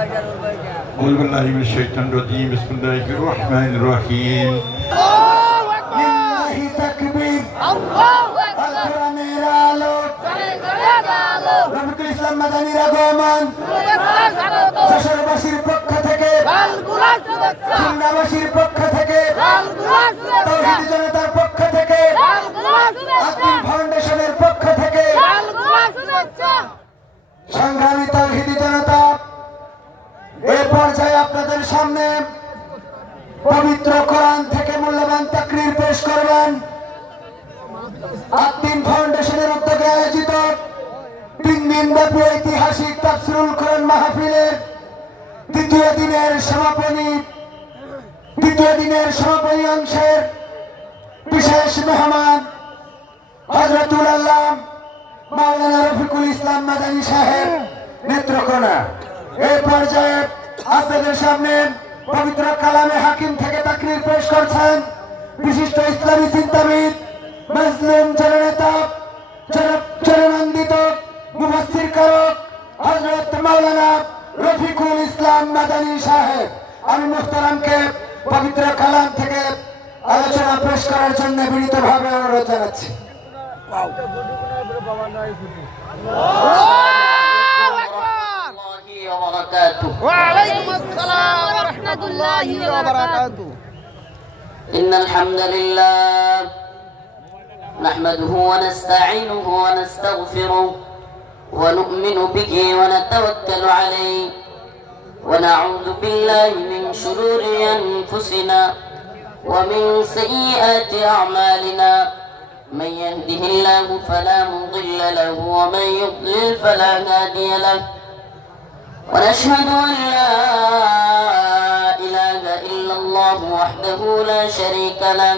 أعوذ بالله من الشيطان الرجيم بسم الله الرحمن الرحيم لله تكبير الله أكبر القرآن রফিকুল ইসলাম মাদানীর আগমন যশোরবাসীর পক্ষ থেকে খুলনাবাসীর পক্ষ থেকে তৌহিদি জনতার পক্ষ থেকে আকিম ফাউন্ডেশনের পক্ষ থেকে সংগ্রামী তৌহিদি জনতা এই পর্যায়ে আপনাদের সামনে পবিত্র কোরআন থেকে মূল্যবান তাকরীর পেশ করবেন আকিম ফাউন্ডেশনের উদ্যোগে আয়োজিত 3 দিন ব্যাপী ঐতিহাসিক তাফসীরুল কোরআন মাহফিলের দ্বিতীয় দিনের সমাপনী অংশের বিশেষ মেহমান হযরতুল আল্লাহ মাওলানা রফিকুল ইসলাম মাদানী সাহেব নেত্রকোনা। এই পর্যায়ে আপনাদের সামনে পবিত্র কালামে হাকিম থেকে তাকরীর পেশ করছেন বিশিষ্ট ইসলামী চিন্তাবিদ মুসলিম জননেতা জননন্দিত মুফাসসির কারক হযরত মাওলানা রফিকুল ইসলাম মাদানী সাহেব। আমি মুহতারামকে পবিত্র কালাম থেকে আলোচনা পেশ করার জন্য বিনীতভাবে অনুরোধ জানাচ্ছি। وعليكم السلام ورحمة الله وبركاته. إن الحمد لله نحمده ونستعينه ونستغفره ونؤمن به ونتوكل عليه ونعوذ بالله من شرور أنفسنا ومن سيئات أعمالنا من يهده الله فلا مضل له ومن يضلل فلا هادي له ونشهد أن لا إله إلا الله وحده لا شريك له.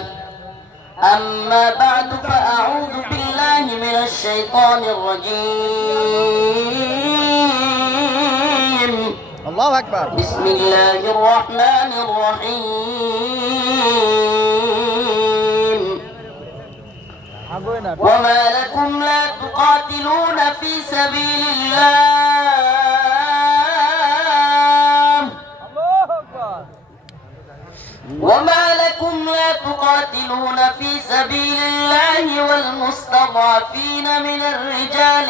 أما بعد فأعوذ بالله من الشيطان الرجيم. الله أكبر. بسم الله الرحمن الرحيم. وما لكم لا تقاتلون في سبيل الله وما لكم لا تقاتلون في سبيل الله والمستضعفين من الرجال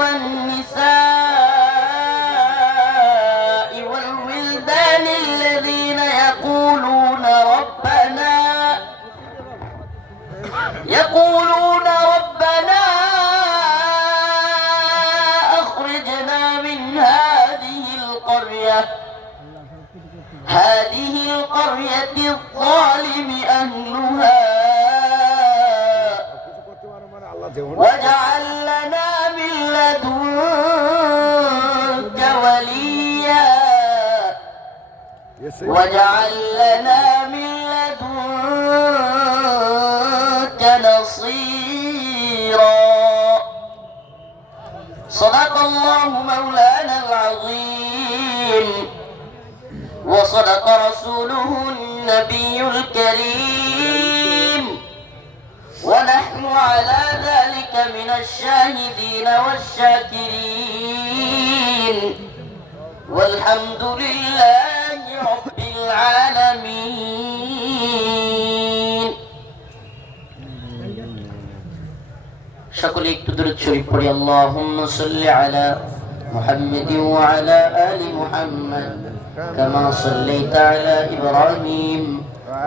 والنساء والولدان الذين يقولون ربنا أخرجنا من هذه القرية الظالم أهلها واجعل لنا من لدنك وليا واجعل لنا من لدنك نصيرا. صدق الله مولانا العظيم وصدق رسوله النبي الكريم ونحن على ذلك من الشاهدين والشاكرين والحمد لله رب العالمين. সকলে একটু দরুদ শরীফ পড়ি। اللهم صل على محمد وعلى آل محمد كما صليت على إبراهيم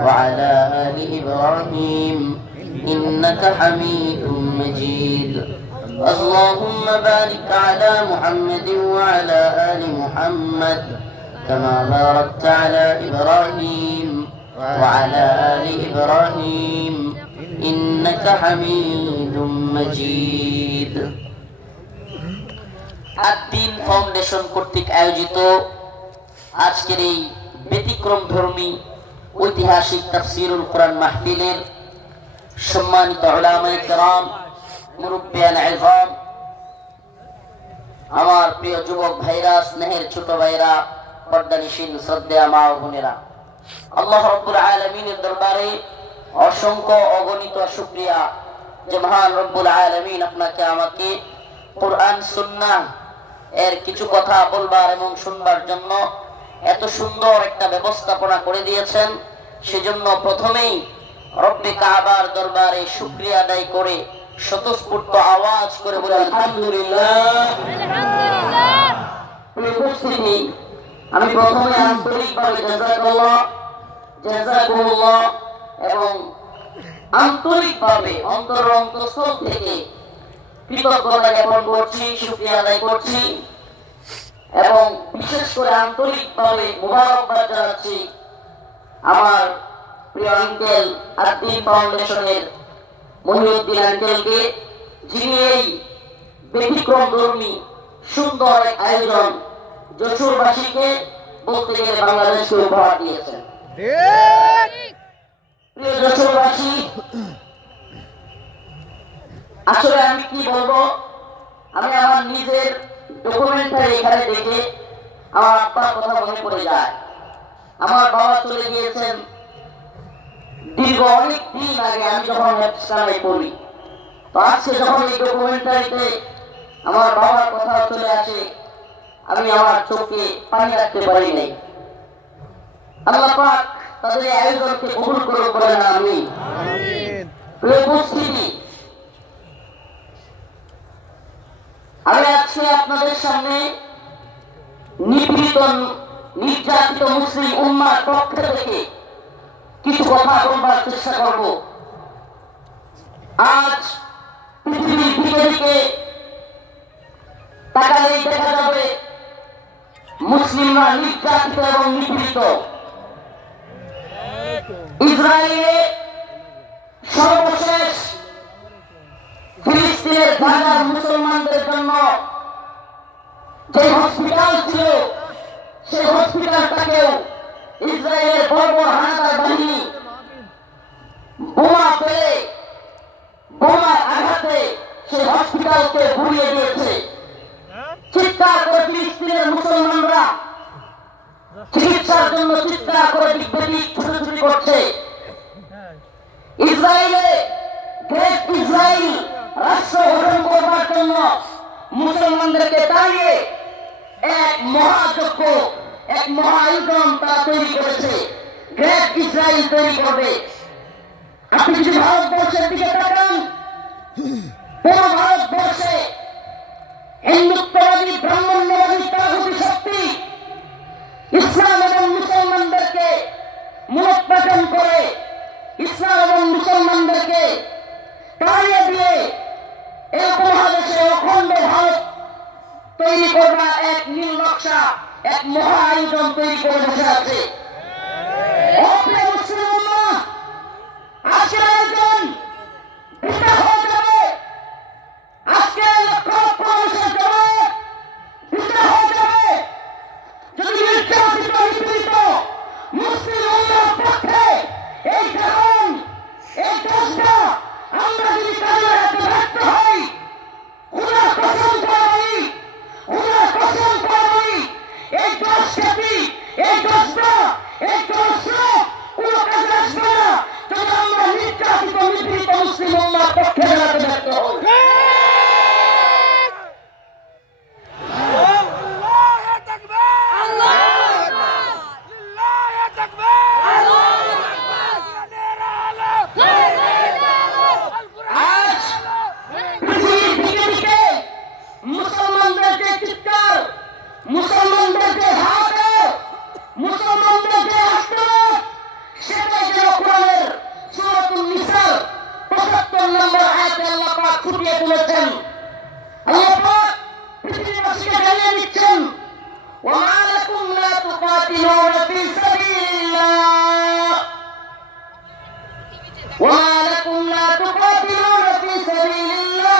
وعلى آل إبراهيم إنك حميد مجيد. اللهم بارك على محمد وعلى آل محمد كما باركت على إبراهيم وعلى آل إبراهيم إنك حميد مجيد. আদ্দিন ফাউন্ডেশন কর্তৃক আয়োজিত আজকের এই ব্যতিক্রম ধর্মী ঐতিহাসিক তাফসীরুল কোরআন মাহফিলের সম্মানিত উলামায়ে কেরাম, মুরব্বিয়ান ইযাম, আমার প্রিয় যুবক ভাইরা, স্নেহের ছোট ভাইরা, পর্দানিশীন শ্রদ্ধেয় মা ও বোনেরা, আল্লাহ রাব্বুল আলামিনের দরবারে অসংখ্য অগণিত শুকরিয়া যে মহান রব্বুল আলামিন আপনাকে আমাকে কোরআন সুন্নাহ এর কিছু কথা বলবার এবং শুনবার জন্য এত সুন্দর একটা ব্যবস্থাপনা করে দিয়েছেন। সেজন্য প্রথমেই রব্বে কাবার দরবারে শুকরিয়া আদায় করে স্বতঃস্ফূর্ত আওয়াজ করে বলে আলহামদুলিল্লাহ। উপস্থিতি আমি প্রথমে আন্তরিকভাবে জাযাকুমুল্লাহ এবং আন্তরিকভাবে অন্তরের অন্তঃস্থল থেকে কৃতজ্ঞতা জ্ঞাপন করছি, শুকরিয়া আদায় করছি এবং বিশেষ করে আন্তরিকভাবে মুবারকবাদ জানাচ্ছি আমার প্রিয় আঙ্কেল আদ্দিন ফাউন্ডেশনের মহিউদ্দিন আঙ্কেলকে, যিনি এই ব্যতিক্রমধর্মী সুন্দর এক আয়োজন যশোরবাসীকে বলতে গেলে বাংলাদেশকে উপহার দিয়েছেন। প্রিয় যশোরবাসী, আসলে আমি কি বলবো, আমি আমার নিজের ডকুমেন্টারি এখানে দেখে আমার আব্বার কথা মনে পড়ে যায়। আমার বাবা চলে গিয়েছেন দীর্ঘ অনেক দিন আগে, আমি যখন হেফজখানায় পড়ি। তো আজকে যখন এই ডকুমেন্টারিতে আমার বাবার কথা চলে আসে, আমি আমার চোখে পানি রাখতে পারি নাই। আল্লাহ পাক তাদের এই আয়োজনকে কবুল করুন বলেন আমিন। প্রিয় উপস্থিতি, আমি আজকে আপনাদের সামনে নিপীড়িত নির্যাতিত মুসলিম উম্মার পক্ষ থেকে কিছু কথা বলবার চেষ্টা করব। আজ পৃথিবীর দিকে দিকে তাকালেই দেখা যাবে মুসলিমরা নির্যাতিত এবং নিপীড়িত। ইসরায়েলে সর্বশেষ ফিলিস্তিনের গাজার মুসলমানদের জন্য যে হসপিটাল ছিল, সেই হসপিটালটাকেও ইসরায়েলের বর্বর হানাদার বাহিনী বোমা ফেলে বোমার আঘাতে সেই হসপিটালকে ঘুরিয়ে দিয়েছে। চিৎকার করে ফিলিস্তিনের মুসলমানরা চিকিৎসার জন্য চিৎকার করে দিক ছুটোছুটি করছে। ইসরায়েলে গ্রেট ইসরায়েল রাষ্ট্র গঠন করবার জন্য মুসলমানদেরকে তাড়িয়ে এক মহাযজ্ঞ, এক মহাআয়োজন তারা তৈরি করেছে। গ্রেট ইসরায়েল তৈরি করবে। আপনি যদি ভারতবর্ষের দিকে তাকান, পুরো ভারতবর্ষে হিন্দুত্ববাদী ব্রাহ্মণ্যবাদী তাগুতি শক্তি ইসলাম এবং মুসলমানদেরকে মূলোৎপাটন করে ইসলাম এবং মুসলমানদেরকে তাড়িয়ে দিয়ে এই উপমহাদেশে অখণ্ড ভারত তৈরি করবার এক নীল নকশা, এক মহা আয়োজন তৈরি করে বসে আছে। আজকের আয়োজন এটা হয়ে যাবে, আজকের লক্ষ লক্ষ মানুষের জবাব এটা হয়ে যাবে যদি নির্যাতিত নিপীড়িত মুসলিম উম্মার পক্ষে এই কারণ এই কাজটা আমরা যদি কাজে লাগাতে ব্যর্থ হই, খোদার কসম করে বলি, খোদার কসম করে বলি, এই দশটি এই দশটা এই দশটা কোনো কাজে আসবে না যদি আমরা নির্যাতিত নিপীড়িত মুসলিম উম্মার পক্ষে দাঁড়াতে ব্যর্থ হই। মুসলমানদেরকে চিৎকার, মুসলমানদেরকে হাতে, মুসলমানদেরকে আক্রমণ, সেটাই যেন কোরআনের সূরাতুন নিসার ৭৫ নম্বর আয়াতে আল্লাহ পাক ফুটিয়ে তুলেছেন। আল্লাহ পাক পৃথিবীবাসীকে জানিয়ে দিচ্ছেন, ওয়া মা লাকুম লা তুকাতিলুনা ফি সাবিলিল্লাহ, ওয়া মা লাকুম লা তুকাতিলুনা ফি সাবিলিল্লাহ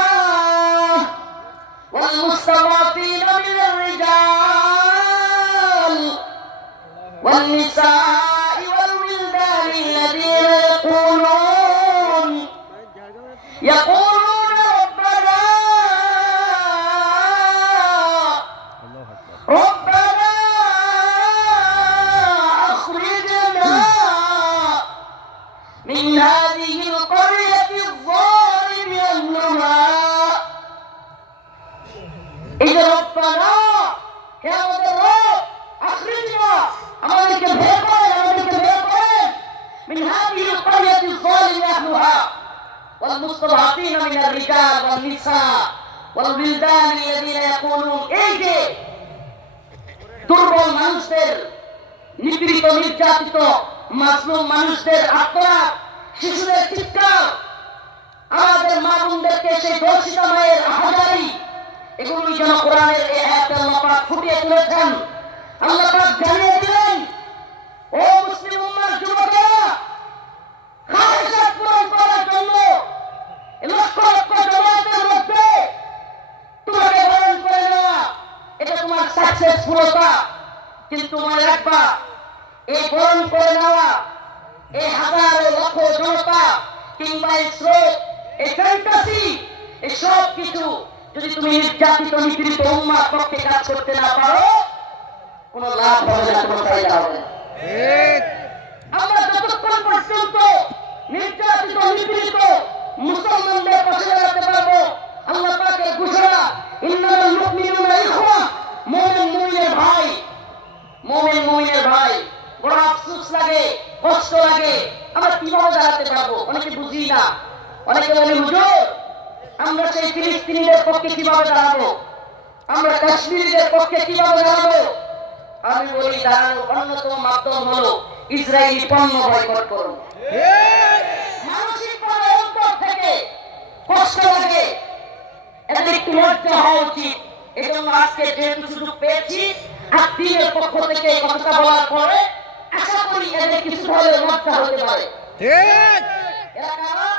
ওয়াল মুস্তাদাফিনা মিনার রিজাল ওয়াল নিসাই ওয়াল উলদানি الذين يقولون ربنا أخرجنا من هذه القرية الظالم أهلها إذا ربنا يا رب أخرجنا أمريكا بهيقين من هذه القرية الظالم أهلها والمستضعفين من الرجال والنساء والبلدان الذين يقولون إيجي দুর্বল মানুষদের, নিপীড়িত নির্যাতিত মাসলুম মানুষদের আত্মনাদ, শিশুদের চিৎকার, আমাদের মা বোনদেরকে সেই দর্শিতা মায়ের আহাজারি, এগুলোই যেন কোরআনের এই আয়াতে আল্লাহ পাক ফুটিয়ে তুলেছেন। আল্লাহ পাক জানিয়ে দিলেন, ও মুসলিম উম্মার যুবকেরা, খায়সাত পূরণ করার জন্য লক্ষ লক্ষ জমাতের মধ্যে তোমাকে বরণ করে নেওয়া, এটা তোমার সাকসেসফুলতা। কিন্তু মনে রাখবা, এই বরণ করে নেওয়া, এই হাজারো লক্ষ জনতা কিংবা এই স্রোত, এই ফ্যান্টাসি, এই সব কিছু যদি তুমি নির্যাতিত নিপীড়িত উম্মার পক্ষে কাজ করতে না পারো, কোন লাভ হবে না, কোনো ফায়দা হবে না। আমরা যতক্ষণ পর্যন্ত নির্যাতিত নিপীড়িত মুসলমানদের পাশে দাঁড়াতে পারবো, আল্লাহ পাকের ঘোষণা, ইন্নামাল মুমিনুনা ইখওয়া, মুমিন মুমিনের ভাই, মুমিন মুমিনের ভাই। বড় আফসোস লাগে, কষ্ট লাগে, আমরা কিভাবে দাঁড়াতে পারবো? অনেকে বুঝি না। অনেকে বলে, হুজুর আমরা সেই ফিলিস্তিনিদের পক্ষে কিভাবে দাঁড়াবো, আমরা কাশ্মীরিদের পক্ষে কিভাবে দাঁড়াবো? আমি বলি, দাঁড়ানোর অন্যতম মাধ্যম হলো ইসরায়েলি পণ্য বয়কট করুন। মানসিকভাবে অন্তর থেকে কষ্ট লাগে, এদের একটু লজ্জা হওয়া উচিত। এজন্য আজকে যেহেতু সুযোগ পেয়েছি, আত্মীয়ের পক্ষ থেকে এই কথাটা বলার পরে আশা করি এদের কিছু হলে লজ্জা হতে পারে। এরা কারা?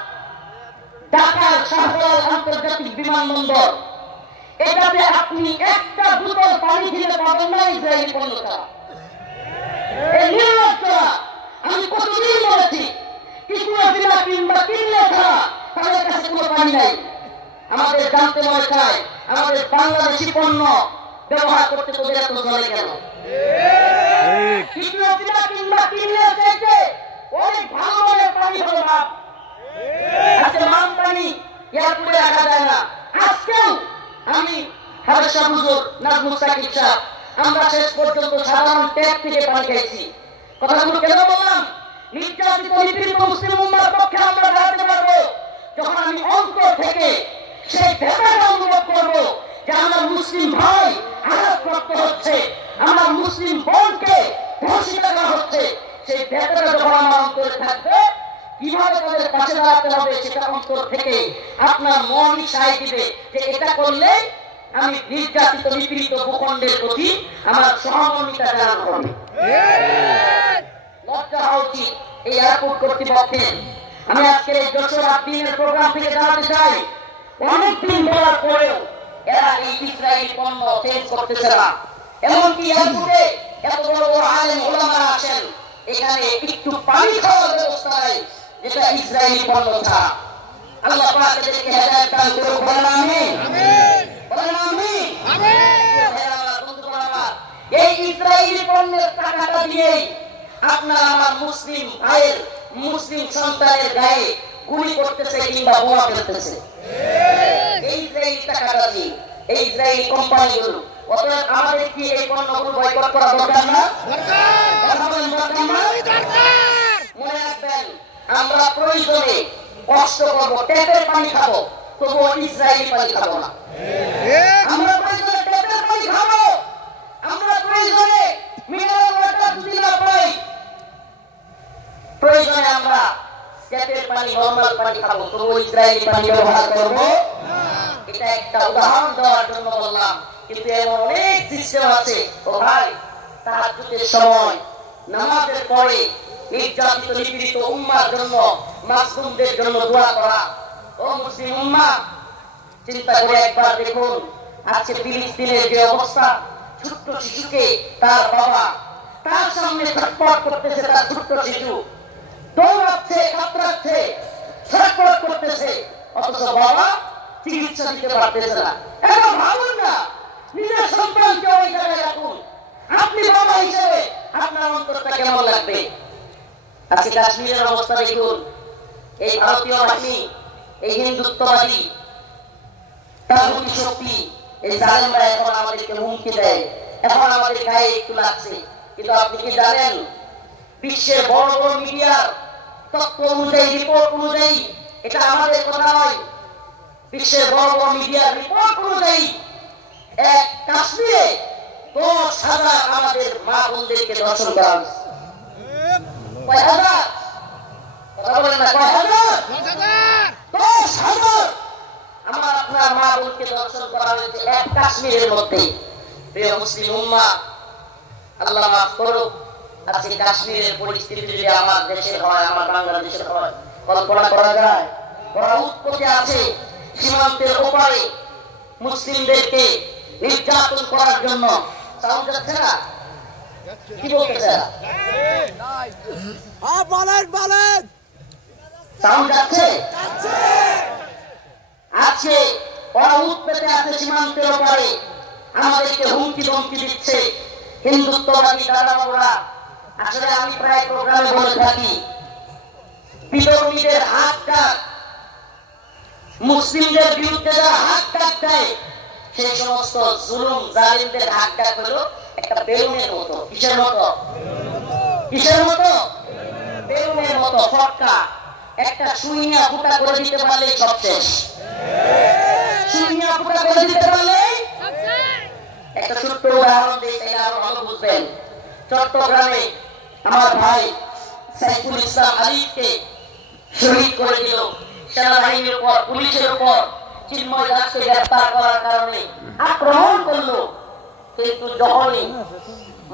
ঢাকার শাহজালাল আন্তর্জাতিক বিমানবন্দর, এটাতে আপনি একটা বোতল পানি খেলে পাবেন না ইসরায়েলি পণ্য ছাড়া। এই নির্লজ্জরা, আমি কতদিন বলেছি, কিছু না কিংবা কিনলে ছাড়া তাদের কাছে কোনো পানি নাই। আমাদের জানতে মনে চায়, আমাদের বাংলাদেশি পণ্য ব্যবহার করতে তোদের এত চলে কেন? কিছু না কিংবা কিনলে চাইছে অনেক ভালো মানের পানি হলো না। আজকে মান পানি এয়ারপোর্টে রাখা যায় না। আজকেও আমি হাবেশা হুজুর নাজমুল সাকিব সাহেব, আমরা শেষ পর্যন্ত সাধারণ ট্যাপ থেকে পানি খাইছি। কথাগুলো কেন বললাম? নির্যাতিত নিপীড়িত মুসলিম উম্মার পক্ষে আমরা দাঁড়াতে পারবো যখন আমি অন্তর থেকে সেই ব্যথাটা অনুভব করবো যে আমার মুসলিম ভাই আঘাতপ্রাপ্ত হচ্ছে, আমার মুসলিম বোনকে ধর্ষিত করা হচ্ছে। সেই ব্যথাটা যখন আমার অন্তরে থাকবে, কিভাবে তাদের পাশে দাঁড়াতে হবে সেটা অন্তর থেকে আপনার মনই সায় দিবে যে এটা করলে আমি নির্যাতিত নিপীড়িত ভূখণ্ডের প্রতি আমার সহমর্মিতা জানানো হবে। লজ্জা হওয়া উচিত এই এয়ারপোর্ট কর্তৃপক্ষের। আমি আজকের এই যশোর আব্দিনের প্রোগ্রাম থেকে জানাতে চাই, অনেকদিন বলার পরেও এরা এই ইসরায়েলি পণ্য চেঞ্জ করতেছে না। এমনকি এয়ারপোর্টে এত বড় বড় আলেম ওলামারা আসেন, এখানে একটু পানি খাওয়ার ব্যবস্থা নাই যেটা ইসরায়েলি পণ্য ছাড়া। আল্লাহ পাক এদেরকে হেদায়েত দান করুন, বলেন আমিন। বলেন আমিন। এই ইসরায়েলি পণ্যের টাকাটা দিয়েই আপনার আমার মুসলিম ভাইয়ের, মুসলিম সন্তানের গায়ে গুলি করতেছে কিংবা বোমা ফেলতেছে এই ইসরায়েলি টাকাটা দিয়ে, এই ইসরায়েলি কোম্পানিগুলো। অতএব আমাদের কি এই পণ্যগুলো বয়কট করা দরকার না? মনে রাখবেন, আমরা প্রয়োজনে কষ্ট করবো, ট্যাপের পানি খাবো, তবুও ইসরায়েলি পানি খাবো না। আমরা প্রয়োজনে ট্যাপের পানি খাবো, আমরা প্রয়োজনে মিনারেল ওয়াটার যদি না পাই, প্রয়োজনে আমরা ট্যাপের পানি, নরমাল পানি খাবো, তবুও ইসরায়েলি পানি ব্যবহার করবো। এটা একটা উদাহরণ দেওয়ার জন্য বললাম, কিন্তু এমন অনেক সিস্টেম আছে। ও ভাই, তাহাজ্জুদের সময় নামাজের পরে নির্যাতিত নিপীড়িত উম্মার জন্য, মাসলুমদের জন্য দোয়া করা। ও মুসলিম উম্মা, চিন্তা করে একবার দেখুন, আজকে ফিলিস্তিনের যে অবস্থা, ছোট্ট শিশুকে তার বাবা তার সামনে ছটফট করতেছে, তার ছোট্ট শিশু দৌড়াচ্ছে, কাতরাচ্ছে, ছটফট করতেছে, অথচ বাবা চিকিৎসা দিতে পারতেছে না। এখন ভাবুন না, নিজের সন্তানকে ওই জায়গায় রাখুন, আপনি বাবা হিসেবে আপনার অন্তরটা কেমন লাগবে? আজকে কাশ্মীরের অবস্থা দেখুন, এই ভারতীয় বাহিনী, এই হিন্দুত্ববাদী তাগুতি শক্তি, এই জালেমরা এখন আমাদেরকে হুমকি দেয়, এখন আমাদের গায়ে একটু লাগছে। কিন্তু আপনি কি জানেন, বিশ্বের বড় বড় মিডিয়ার তথ্য অনুযায়ী, রিপোর্ট অনুযায়ী, এটা আমাদের কথা নয়, বিশ্বের বড় বড় মিডিয়ার রিপোর্ট অনুযায়ী এক কাশ্মীরে 10,000 আমাদের মা বোনদেরকে ধর্ষণ করা হয়েছে। কয় হাজার? কথা বলেন না, কয় হাজার? 10,000 আমার আপনার মা বোনকে ধর্ষণ করা হয়েছে এক কাশ্মীরের মধ্যে। প্রিয় মুসলিম উম্মাহ, আল্লাহ মাফ করুক, আজকে কাশ্মীরের পরিস্থিতি যদি আমার দেশের হয়, আমার বাংলাদেশের হয়, কল্পনা করা যায়? বড় উৎপত্তি আছে সীমান্তের ওপারে মুসলিমদেরকে নির্যাতন করার জন্য। সাউন্ড যাচ্ছে না? কি বলতেছে? সাউন্ড যাচ্ছে? আজকে ওরা উৎপেতে আছে সীমান্তের ওপারে, আমাদেরকে হুমকি ধমকি দিচ্ছে হিন্দুত্ববাদী দাদাবাবুরা। আসলে আমি প্রায় প্রোগ্রামে বলে থাকি, বিধর্মীদের হাত ডাক, মুসলিমদের বিরুদ্ধে যারা হাত ডাক দেয়, সেই সমস্ত জুলুম জালিমদের হাত ডাক হলো একটা বেলুনের মতো। কিসের মতো? কিসের মতো? বেলুনের মতো ফটকা। একটা সুইয়া ফুটা করে দিতে পারলে সব শেষ। সুইয়া ফুটা করে দিতে পারলে, একটা ছোট্ট উদাহরণ দিই, তাহলে আরো ভালো বুঝবেন। চট্টগ্রামে আমার ভাই সাইফুল ইসলাম আলীকে শহীদ করে দিল সেনাবাহিনীর উপর, পুলিশের উপর। চিন্ময় দাসকে গ্রেফতার করার কারণে আক্রমণ করলো, কিন্তু যখনই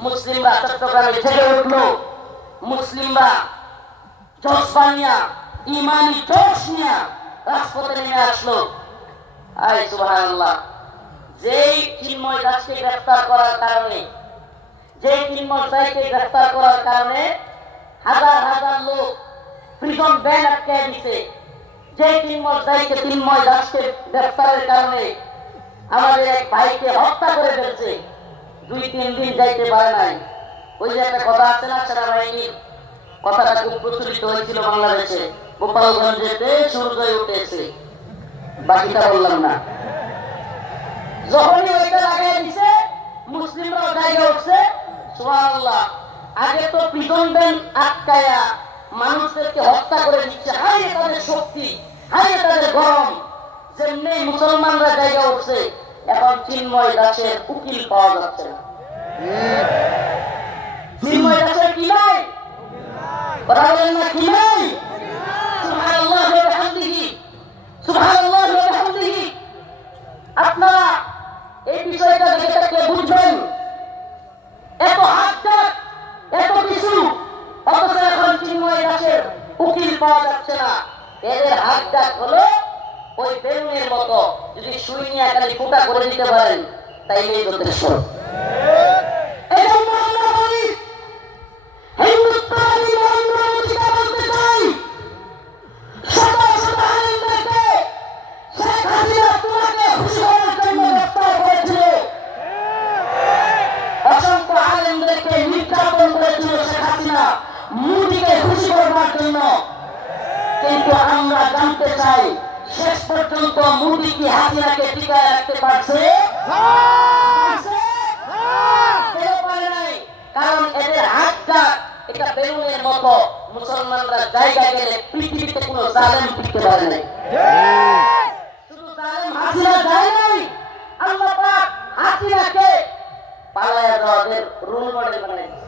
মুসলিমরা চট্টগ্রামে জেগে উঠলো, মুসলিমরা জজবানিয়া ইমানি জোশ নিয়ে রাজপথে নেমে আসলো। আয় সুবহানাল্লাহ, যেই চিন্ময় দাসকে গ্রেফতার করার কারণে, যেই চিন্ময় দাসকে গ্রেফতার করার কারণে হাজার হাজার লোক প্রিজন ব্যান আটকে দিছে, যে চিন্ময় দাসকে গ্রেফতারের কারণে আমাদের এক ভাইকে হত্যা করে ফেলছে, 2-3 দিন যাইতে পারে নাই। ওই যে একটা কথা আছে না, সেনাবাহিনীর কথাটা খুব প্রচলিত হয়েছিল বাংলাদেশে, গোপালগঞ্জেতে সূর্যই উঠেছে, বাকিটা বললাম না। যখনই ওইটা লাগাই দিছে, মুসলিমরাও জায়গা উঠছে। সুবহানাল্লাহ, আগে তো প্রিজন ব্যান আটকায়া মানুষদেরকে হত্যা করে দিচ্ছে, হারিয়ে তাদের শক্তি, হারিয়ে তাদের গরম। যেমনি মুসলমানরা জায়গা উঠছে, এখন চিন্ময় দাসের উকিল পাওয়া যাচ্ছে না। চিন্ময় দাসের কি নাই? কথা বলেন না, কি নাই? সুবহানাল্লাহ ওয়া বিহামদিহি, সুবহানাল্লাহ ওয়া বিহামদিহি। আপনারা এই বিষয়টা দেখে থাকলে বুঝবেন, এত হাত ডাক, এত কিছু, অথচ এখন চিন্ময় দাসের উকিল পাওয়া যাচ্ছে না। এদের হাত ডাক হলো ওই বেলুনের মতো, যদি সুই নিয়ে খালি ফুটা করে দিতে পারেন তাইলেই যথেষ্ট। হিন্দুত্ববাদী নরেন্দ্র মোদীকে বলতে চাই, শত শত আলেমদেরকে শেখ হাসিনা তোমাকে খুশি করার জন্য গ্রেফতার করেছিল, অসংখ্য আলেমদেরকে নির্যাতন করেছিল শেখ হাসিনা মোদীকে খুশি করবার জন্য। কিন্তু আমরা জানতে চাই, শেষ পর্যন্ত মোদী কি হাসিনাকে টিকায় রাখতে পারছে? কারণ এদের হাতটা এটা বেলুনের মতো, মুসলমানরা জায়গা গেলে পৃথিবীতে কোনো জালেম টিকতে পারে নাই। শুধু জালেম হাসিনা যায় নাই, আল্লাহ পাক হাসিনাকে পালায়া যাওয়াদের রোল মডেল বানাইছে।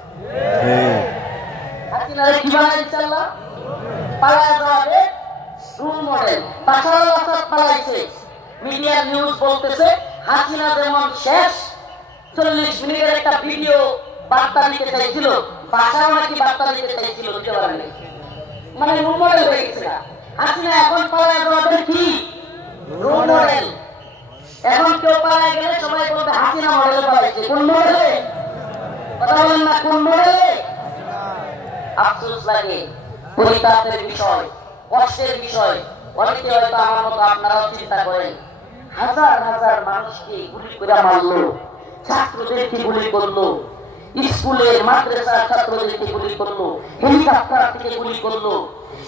হাসিনারে কি বানাইছে আল্লাহ? পালায়া যাওয়াদের রোল মডেল। বাশার আল আসাদ পালাইছে, মিডিয়ার নিউজ বলতেছে হাসিনা যেমন শেষ 40 মিনিটের একটা ভিডিও বার্তা দিতে চাইছিল, বাশারও নাকি বার্তা দিতে চাইছিল, দিতে পারেনি। মানে রোল মডেল হয়ে গেছে না হাসিনা। এখন পালায়া যাওয়াদের কি রোল মডেল। এখন কেউ পালায় গেলে সবাই বলতে হাসিনা মডেলে পালাইছে। কোন মডেলে? কথা বলেন না, কোন মডেলে? আফসোস লাগে, পরিতাপের বিষয়, কষ্টের বিষয়। অনেকে হয়তো আমার মতো আপনারাও চিন্তা করেন, হাজার হাজার মানুষকে গুলি করে মারলো, ছাত্রদেরকে গুলি করলো, স্কুলের মাদ্রাসার ছাত্রদেরকে গুলি করলো, হেলিকপ্টার থেকে গুলি করলো,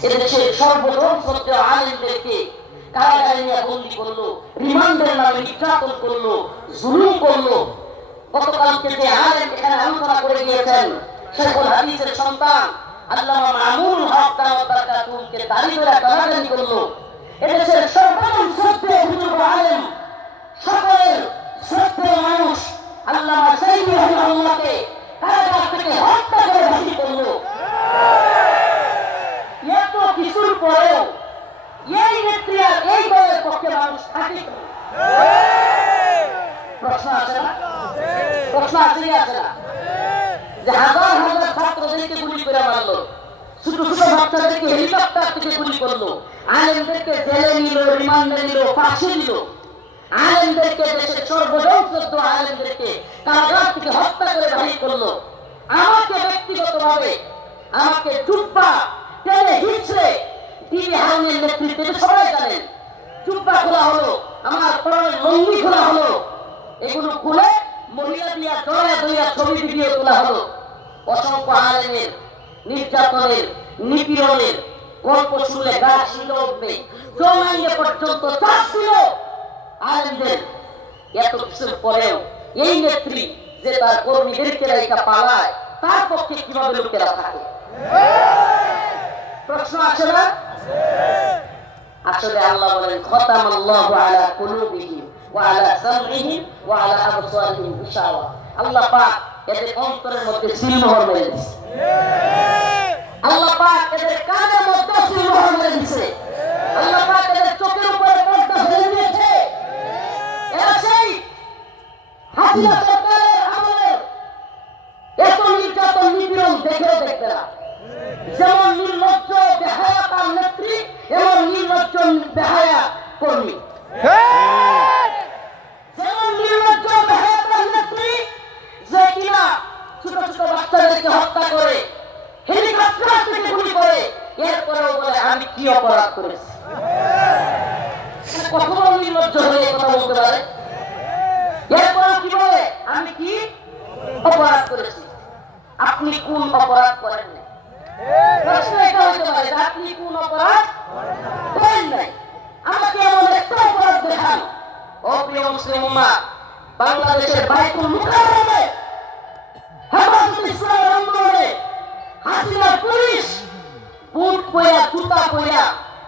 এদেশের সর্বধর্মশ্রদ্ধ আলেমদেরকে কারাগারে নিয়ে বন্দী করলো, রিমান্ডের নামে নির্যাতন করলো, জুলুম করলো। গতকালকে যে আলেম এখানে আলোচনা করে গিয়েছেন, শেখুল হাদিসের সন্তান আল্লামা মামুনুল হক দাওয়াত বারাকাতুহুকে দাড়ি ধরে টানাটানি করলো। এদেশের সর্বশ্রদ্ধ বুজুর্গ আলেম, সকলের শ্রদ্ধেয় মানুষ আল্লামা সাইয়্যিদ রাহিমাহুল্লাহকে কারাগার থেকে হত্যা করে বাহির করলো। এত কিছুর পরেও এই নেত্রী আর এই দলের পক্ষে মানুষ থাকে। প্রশ্ন আছে না? প্রশ্ন আছে কি আছে না? যে হাজার হাজার ছাত্রদেরকে গুলি করে মারলো, ছোট ছোট বাচ্চাদেরকে হেলিকপ্টার থেকে গুলি করলো, আলেমদেরকে জেলে নিল, রিমান্ডে নিল, ফাঁসি দিল, আলেমদেরকে দেশের সর্বজনশ্রদ্ধ আলেমদেরকে কারাগার থেকে হত্যা করে বাহির করলো। আমাকে ব্যক্তিগতভাবে আমাকে জুব্বা টেনে হিঁচড়ে টিভি হারুনের নেতৃত্বে সবাই জানেন, জুব্বা খোলা হলো, আমার পরনের লঙ্গি খোলা হলো, এগুলো খুলে মহিলা দিয়া জড়া দইয়া ছবি ভিডিও তোলা হলো। অসংখ্য আলেমের নির্যাতনের, নিপীড়নের গল্প শুনলে গা শিলে উঠবে। জমাইনে পর্যন্ত চাপ ছিল আলেমদের। এত কিছুর পরেও এই নেত্রী যে তার কর্মীদেরকে রেখা পালায়, তার পক্ষে কিভাবে লোকেরা থাকে? প্রশ্ন আছে না? আসলে আল্লাহ বলেন খতামাল্লাহু আলা কুলুবিহিম ওয়া আলা সামইহিম ওয়া আলা আবসারিহিম গিশাওয়া। আল্লাহ পাক এদের অন্তরের মধ্যে সিলমোহর মেরে দিয়েছে। আল্লাহ পাক এদের কানের মধ্যে সিলমোহর মেরে দিয়েছে। আল্লাহ পাক এদের চোখের উপরে পর্দা ফেলে দিয়েছে। এরা সেই হাসিনা সরকারের আমলে এত নির্যাতন নিপীড়ন দেখেও দেখবে না। যেমন নির্লজ্জ বেহায়া তার নেত্রী, এমন নির্লজ্জ বেহায়া কর্মী। যেমন নির্লজ্জ বেহায়া তার নেত্রী, যে কিনা ছোট ছোট বাচ্চাদেরকে হত্যা করে, হেলিকপ্টার থেকে গুলি করে, এরপরেও বলে আমি কি অপরাধ করেছি। কখনো নির্লজ্জ হয়ে কথা বলতে পারে? এরপরেও কি বলে আমি কি অপরাধ করেছি। আপনি কোন অপরাধ করেন নাই? প্রশ্ন এটা হতে পারে আপনি কোন অপরাধ করেন নাই, আমাকে এমন একটা অপরাধ দেখান। ও প্রিয় মুসলিম উম্মাহ, বাংলাদেশের বাইতুল মুকাররমে হেফাজতে ইসলামের আন্দোলনে হাসিনার পুলিশ বুট পরা, জুতা পরা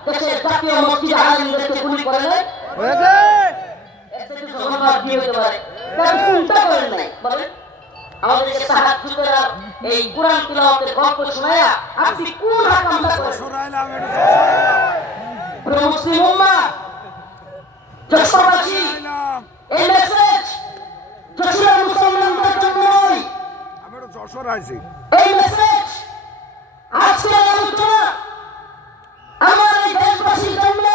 দেশের জাতীয় মসজিদে আলেমদেরকে গুলি করে নাই? আমাদেরকে তাহাজ্জুদের এই কুরআন তিলাওয়াতের গল্প শোনায়া আপনি কোন হাকামটা করেন? মুসলিম উম্মাহ, যশোরবাসী, এই মেসেজ যশোরের মুসলমানদের জন্য নয়। এই মেসেজ আজকের আলোচনা আমার এই দেশবাসীর জন্য।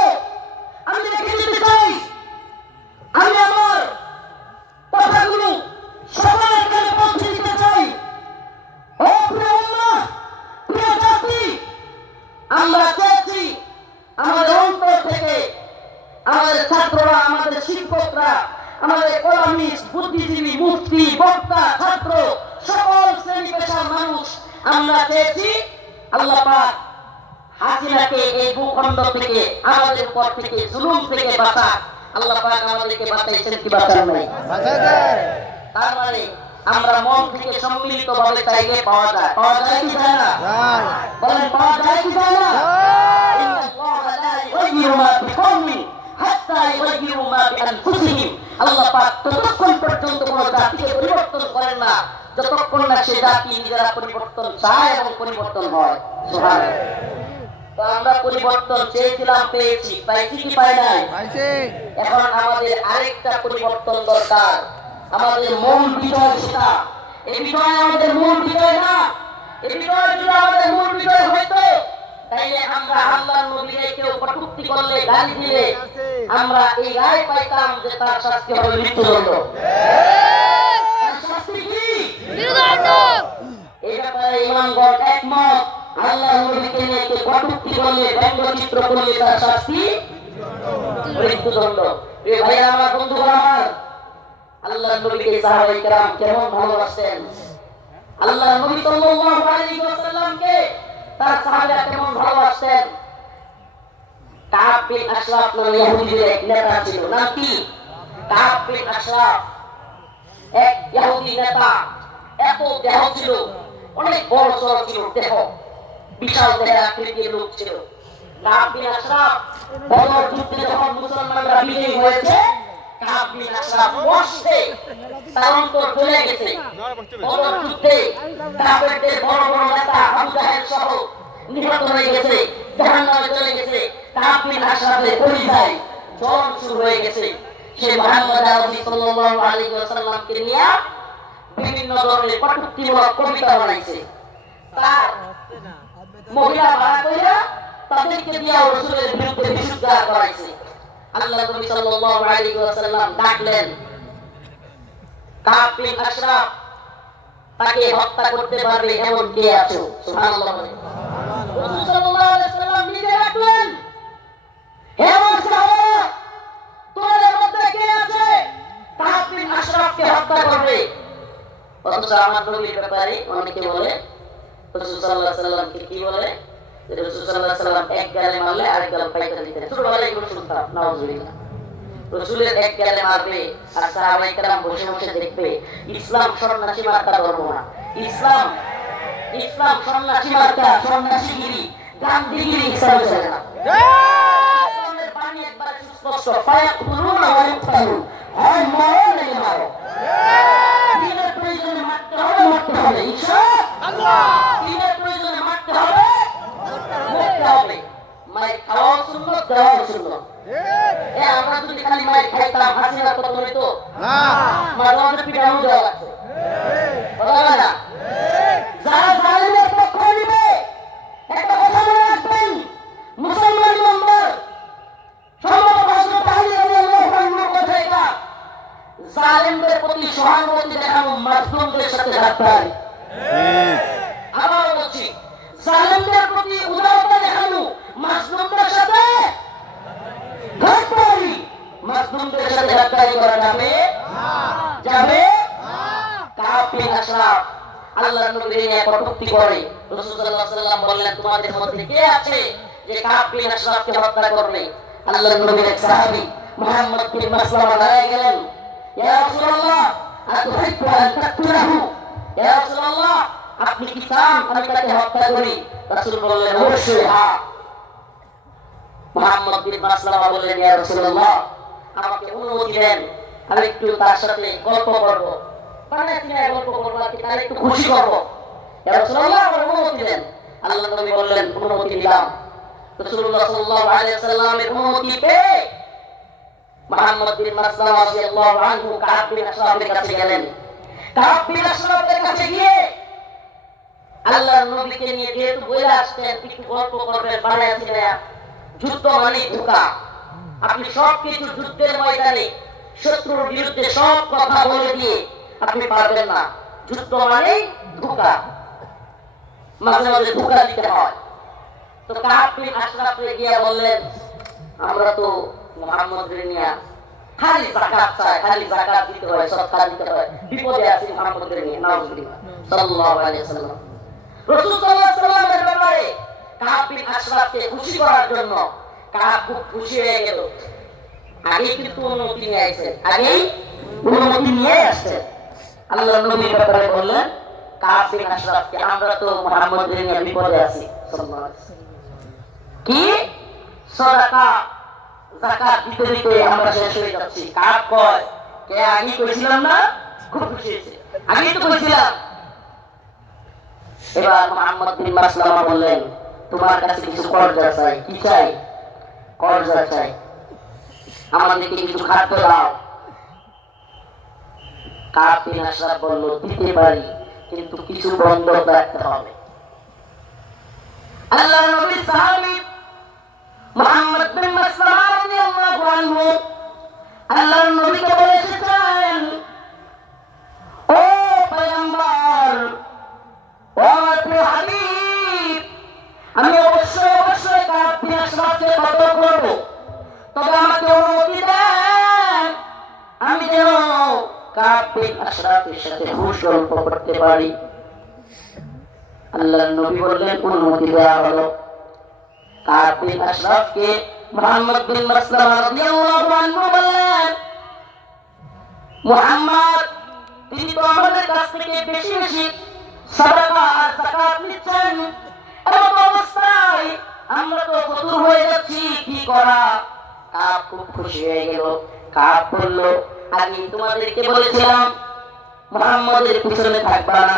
আমি রেখে দিতে চাই, আমি আমার কথাগুলো সবার কাছে পৌঁছে দিতে চাই। ও প্রিয় উম্মাহ, প্রিয় জাতি, আমরা চেয়েছি আমাদের অন্তর থেকে, আমাদের ছাত্ররা, আমাদের শিক্ষকরা, আমাদের কলামিস্ট, বুদ্ধিজীবী, মুফতি, বক্তা, ছাত্র, সকল শ্রেণী পেশার মানুষ, আমরা চেয়েছি আল্লাহ পাক হাসিনাকে এই ভূখণ্ড থেকে, আমাদের উপর থেকে, জুলুম থেকে বাঁচা। আল্লাহ পাক আমাদেরকে বাঁচাইছেন কি বাঁচান নাই? তার মানে আমরা মন থেকে সম্মিলিত ভাবে চাইলে পাওয়া যায়। পাওয়া যায় কি যায় না? বলেন পাওয়া যায় কি যায় না? আল্লাহ পাক ততক্ষণ পর্যন্ত কোন জাতিকে পরিবর্তন করেন না যতক্ষণ না সে জাতি নিজেরা পরিবর্তন চায় এবং পরিবর্তন হয়। তো আমরা পরিবর্তন চেয়েছিলাম, পেয়েছি। পাইছি কি পাই নাই? এখন আমাদের আরেকটা পরিবর্তন দরকার। আমাদের মূল বিষয় সেটা। এই বিষয় আমাদের মূল বিষয় না। এই বিষয় যদি আমাদের মূল বিষয় হইতো, তাইলে আমরা আল্লাহর নবীকে কেউ কটূক্তি করলে, গালি দিলে আমরা এই রায় পাইতাম যে তার শাস্তি হবে মৃত্যুদণ্ড। শাস্তি কি? মৃত্যুদণ্ড। এই ব্যাপারে ইমামগণ একমত। আল্লাহর নবীকে নিয়ে কেউ কটূক্তি করলে, ব্যঙ্গচিত্র করলে তার শাস্তি মৃত্যুদণ্ড। এই ভাইরা আমার, বন্ধুরা আমার, আল্লাহর নবীকে সাহাবায়ে কেরাম কেমন ভালোবাসতেন। আল্লাহর নবী সাল্লাল্লাহু আলাইহি ওয়াসাল্লামকে তার সাহাবীরা কেমন ভালোবাসতেন। কাব বিন আশরাফ নামে ইহুদিদের এক নেতা ছিল, নাম কি? কাব বিন আশরাফ, এক ইহুদি নেতা। এত দেহ ছিল, অনেক বড় সড় ছিল দেহ, বিশাল দেহের আকৃতির লোক ছিল। কাব বিন আশরাফ বদর যুদ্ধে যখন মুসলমানরা বিজয়ী হয়েছে, কাব বিন আশরাফ কষ্টে তার অন্তর জ্বলে গেছে। বদর যুদ্ধে কাফেরদের বড় বড় নেতা আবু জাহেল সহ নিহত হয়ে গেছে, জাহান্নামে চলে গেছে। কাব বিন আশরাফের পরিচয় জ্বলন শুরু হয়ে গেছে। সে মুহাম্মদ আরবি সাল্লাল্লাহু আলাইহি ওয়াসাল্লামকে নিয়ে বিভিন্ন ধরনের কটূক্তিমূলক কবিতা বানাইছে। তার মহিলা ভাড়া কইরা তাদেরকে দিয়া রাসূলের বিরুদ্ধে বিশুদ্ধার করাইছে। আল্লাহ নবী সাল্লাল্লাহু আলাইহি ওয়াসাল্লাম ডাকলেন, কাব বিন আশরাফ তাকে হত্যা করতে পারবে এমন কে আছো? সুবহানাল্লাহ। রাসূল সাল্লাল্লাহু আলাইহি ওয়াসাল্লাম নিজে ডাকলেন, হে আমার সাহাবারা, তোমাদের মধ্যে কে আছে কাব বিন আশরাফকে হত্যা করবে? অথচ আমার নবীর ব্যাপারে অনেকে বলে, রাসূল সাল্লাল্লাহু আলাইহি ওয়াসাল্লামকে কি বলে, রাসূল সাল্লাল্লাহু আলাইহি ওয়াসাল্লাম এক গালে মারলে আরেক গাল পাইতে দিতেন। ছোটবেলায় এগুলো শুনতাম, নাউজুবিল্লাহ। রাসূলের এক গালে মারবে আর সাহাবায়ে কেরাম বসে বসে দেখবে। ইসলাম সন্ন্যাসী মার্কা ধর্ম না। ইসলাম সন্ন্যাসী মার্কা, সন্ন্যাসীগিরি, গান্ধীগিরি ইসলাম চলে না। ইসলামের বাণী একবার সুস্পষ্ট, ফায়াকুলুনা ওয়া ইউকতালুন, হয় মারো নাকি মারো। দিনের প্রয়োজনে মারতে হবে ইনশাআল্লাহ। দিনের প্রয়োজনে মারতে হবে, মরতে হবে। মায়ের খাওয়া সুন্নাত, দেওয়া সুন্নাত। আমরা যদি খালি মায়ের খাইতাম, হাসিনা কত হইতো না, মাঝে মাঝে পিটানো দেওয়া লাগতো। যারা জালেমের পক্ষ নিবে, একটা কথা মনে রাখবেন, মুসলমান মেম্বার সম্ভবত হযরত আলী রাদিয়াল্লাহু আনহুর কথা এটা, জালেমদের প্রতি সহানুভূতি দেখানো মাজলুমদের সাথে ঘাটতারি। আবার বলছি, জালেমদের প্রতি উদারতা দেখানো মাজলুমদের সাথে ঘাটতারি। মাজলুমদের সাথে ঘাটতারি করা যাবে যাবে কাব বিন আশরাফ আল্লাহর নবীর নিয়ে কটূক্তি করে। রাসূল সাল্লাল্লাহু আলাইহি ওয়াসাল্লাম বললেন, তোমাদের মধ্যে কে আছে যে কাব বিন আশরাফকে হত্যা করবে? আল্লাহর নবীর এক সাহাবী মুহাম্মদ বিন মাসলামা দাঁড়িয়ে গেলেন, ইয়া রাসূলুল্লাহ আতুহিব্বু আন তাকতুলাহু? ইয়া রাসূলুল্লাহ, আপনি কি চান আমি তাকে হত্যা করি? রাসূল বললেন, অবশ্যই হ্যাঁ। মুহাম্মদ বিন মাসলামা বললেন, ইয়া রাসূলুল্লাহ, আমাকে অনুমতি দেন, আমি একটু তার সাথে গল্প করব, গল্প করবো, তার একটু খুশি করবো। ইয়া রাসূলুল্লাহ, অনুমতি দেন। আল্লাহর নবী বললেন, অনুমতি দিলাম। রাসূলুল্লাহ সাল্লাল্লাহু আলাইহি ওয়াসাল্লামের অনুমতি পেয়ে মুহাম্মদ বিন মাসলামা রাদিয়াল্লাহু আনহু কাব বিন আশরাফের কাছে গেলেন। কাব বিন আশরাফের কাছে গিয়ে আল্লাহর নবীকে নিয়ে যেহেতু বলে আসতেন, কিছু গল্প করবেন, বানাইছিলেন। যুদ্ধ মানে ধোঁকা। আপনি সবকিছু যুদ্ধের ময়দানে শত্রুর বিরুদ্ধে সব কথা বলে দিয়ে আপনি পারবেন না। যুদ্ধ মানে ধোঁকা, মাঝে মাঝে ধোঁকা দিতে হয়। তো কাব বিন আশরাফ গিয়ে বললেন, আমরা তো মুহাম্মদের নিয়ে খালি যাকাত চাই, খালি যাকাত দিতে হয়, সদকা দিতে হয়, বিপদে আছি মুহাম্মদের নিয়ে, নাউজুবিল্লাহ সাল্লাল্লাহু আলাইহি ওয়াসাল্লাম। রাসূল সাল্লাল্লাহু আলাইহি ওয়াসাল্লামের ব্যাপারে কাব বিন আশরাফকে খুশি করার জন্য কাব খুব খুশি হয়ে গেল। আগে কিন্তু অনুমতি নিয়ে আসছেন, আগেই অনুমতি নিয়ে আসছেন। আল্লাহর নবীর ব্যাপারে বললেন, কাব বিন আশরাফকে, আমরা তো মুহাম্মদের নিয়ে বিপদে আছি সাল্লাল্লাহু আলাইহি ওয়াসাল্লাম, কি সদকা যাকাত দিতে দিতে আমরা শেষ হয়ে যাচ্ছি। কাব কয়, কে আগে কইছিলাম না? খুব খুশি হয়েছে, আগেই তো কইছিলাম। এবার মুহাম্মদ বিন মাসলামা বললেন, তোমার কাছে কিছু কর্জা চাই। কি চাই? কর্জা চাই, আমাদেরকে কিছু খাদ্য দাও। কাব বিন আশরাফ বলল, দিতে পারি, কিন্তু কিছু বন্ধক রাখতে হবে। আল্লাহর নবীর সাহাবী মুহাম্মদ বিন মাসলামা রাদিয়াল্লাহু আনহু আল্লাহর নবীকে বলেছেন, ও পয়গম্বর, ও আমার হাবিব, আমি অবশ্যই কাব বিন আশরাফকে কতল করব, তবে আমাকে অনুমতি দেন, আমি যেন কাব বিন আশরাফের সাথে খুশ গল্প করতে পারি। আল্লাহর নবী বললেন অনুমতি দেওয়া হলো। কাব বিন আশরাফকে মুহাম্মদ বিন মাসলামা রাদিয়াল্লাহু আনহু বললেন, মুহাম্মদ তিনি তো আমাদের কাছ থেকে বেশি বেশি সাদাকা আর যাকাত নিচ্ছেন, এমন অবস্থায় আমরা তো ফতুর হয়ে যাচ্ছি, কি করা? কাব খুব খুশি হয়ে গেল। কাব বলল, আমি তোমাদেরকে বলেছিলাম মুহাম্মদের পিছনে থাকবা না।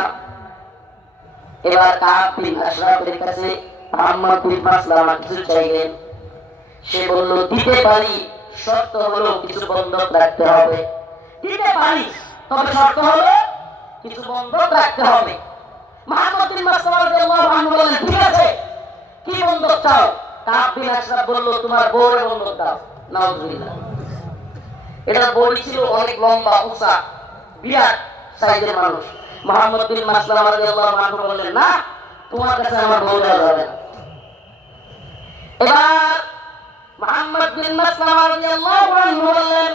এবার কাব বিন আশরাফের কাছে মুহাম্মদ বিন মাসলামা কিছু চাইলেন। সে বলল, দিতে পারি, শর্ত হলো কিছু বন্ধক রাখতে হবে। দিতে পারি, তবে শর্ত হলো কিছু বন্ধক রাখতে হবে। মুহাম্মদ বিন মাসলামা রাদিয়াল্লাহু আনহু বললেন, ঠিক আছে, কি বন্ধক চাও? কাব বিন আশরাফ বলল, তোমার বউয়ের বন্ধক দাও। নাউজুবিল্লাহ। এটা বউ ছিল অনেক লম্বা উঁচা, বিরাট সাইজের মানুষ। মুহাম্মদ বিন মাসলামা রাদিয়াল্লাহু আনহু বললেন, না, তোমার কাছে আমার বউ দেওয়া যাবে না। এবার মুহাম্মদ বিন মাসলামা রাদিয়াল্লাহু আনহু বললেন,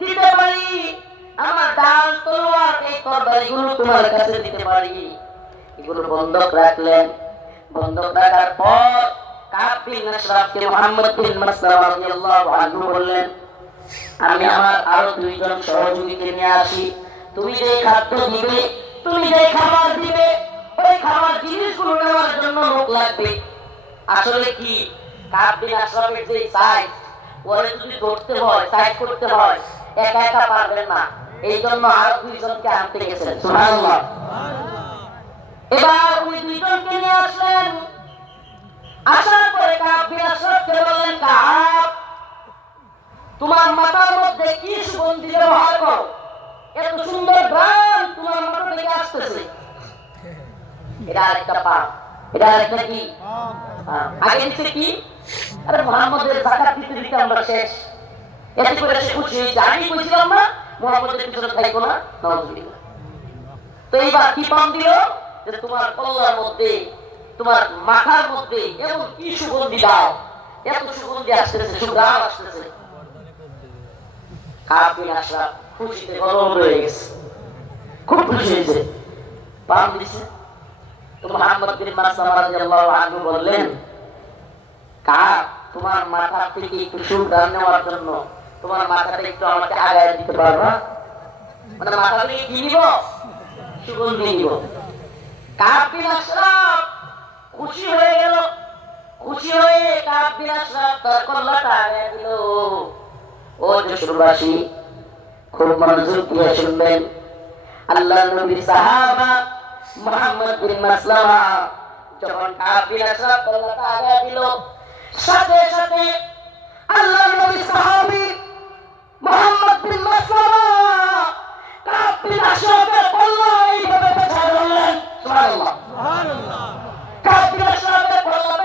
দিতে পারি, আমার ডাল তলোয়ার এই তরবারিগুলো তোমার কাছে দিতে পারি। এগুলো বন্ধক রাখলেন। বন্ধক রাখার পর কাব বিন আশরাফকে মুহাম্মদ বিন মাসলামা রাদিয়াল্লাহু আনহু বললেন, আমি আমার আরো দুইজন সহযোগীকে নিয়ে আসি। তুমি যে খাদ্য দিবে, তুমি যে খাবার দিবে, ওই খাবার জিনিসগুলো নেওয়ার জন্য লোক লাগবে। আসলে কি, কাব বিন আশরাফের যে সাইজ, ওরে যদি ধরতে হয়, সাইজ করতে হয়, একা একা পারবেন না। এই জন্য আরো দুইজনকে আনতে গেছেন। সুবহানাল্লাহ। এবার ওই দুইজনকে নিয়ে আসলেন। আসার পরে কাব বিন আশরাফকে বললেন, কাব, তোমার মাথার মধ্যে কি সুগন্ধি ব্যবহার করো? এত সুন্দর ঘ্রাণ তোমার মাথা থেকে আসতেছে। এটা আরেকটা পাপ, এটা আরেকটা কি? আগে দিচ্ছে কি? আরে মুহাম্মদের যাকাত দিতে দিতে আমরা শেষ। এতে করে সে খুশি হয়েছে, আমি বলছিলাম না মুহাম্মদের পিছনে থাকবো না। নাউজুবিল্লাহ। তো এইবার কি পাম দিল, যে তোমার কল্লার মধ্যে, তোমার মাথার মধ্যে এমন কি সুগন্ধি দাও, এত সুগন্ধি আসতেছে, সুঘ্রাণ আসতেছে। কাব বিন আশরাফ খুশিতে গরম হয়ে গেছে, খুব খুশি হয়েছে, পাম দিছে। তো মুহাম্মদ বিন মাসলামা রাদিয়াল্লাহু আনহু বললেন, কাব, তোমার মাথা থেকে একটু সুঘ্রাণ নেওয়ার জন্য তোমার মাথাটা একটু আমাকে আগায় দিতে পারবা? মানে মাথা থেকে কি নিব? সুগন্ধি নিব। কাব বিন আশরাফ খুশি হয়ে গেল। খুশি হয়ে কাব বিন আশরাফ তার কল্লাটা আগায় দিল। ও যশোরবাসী, খুব মনোযোগ দিয়ে শুনবেন। আল্লাহর নবীর সাহাবা মুহাম্মদ বিন মাসলামা যখন কাব বিন আশরাফ কল্লাটা আগায় দিল, সাথে সাথে আল্লাহর নবীর সাহাবী মুহাম্মদ বিন মাসলামা কাব বিন আশরাফের কল্লা এইভাবে পেছায় ধরলেন। সুবহানাল্লাহ, সুবহানাল্লাহ। কাব বিন আশরাফের কল্লা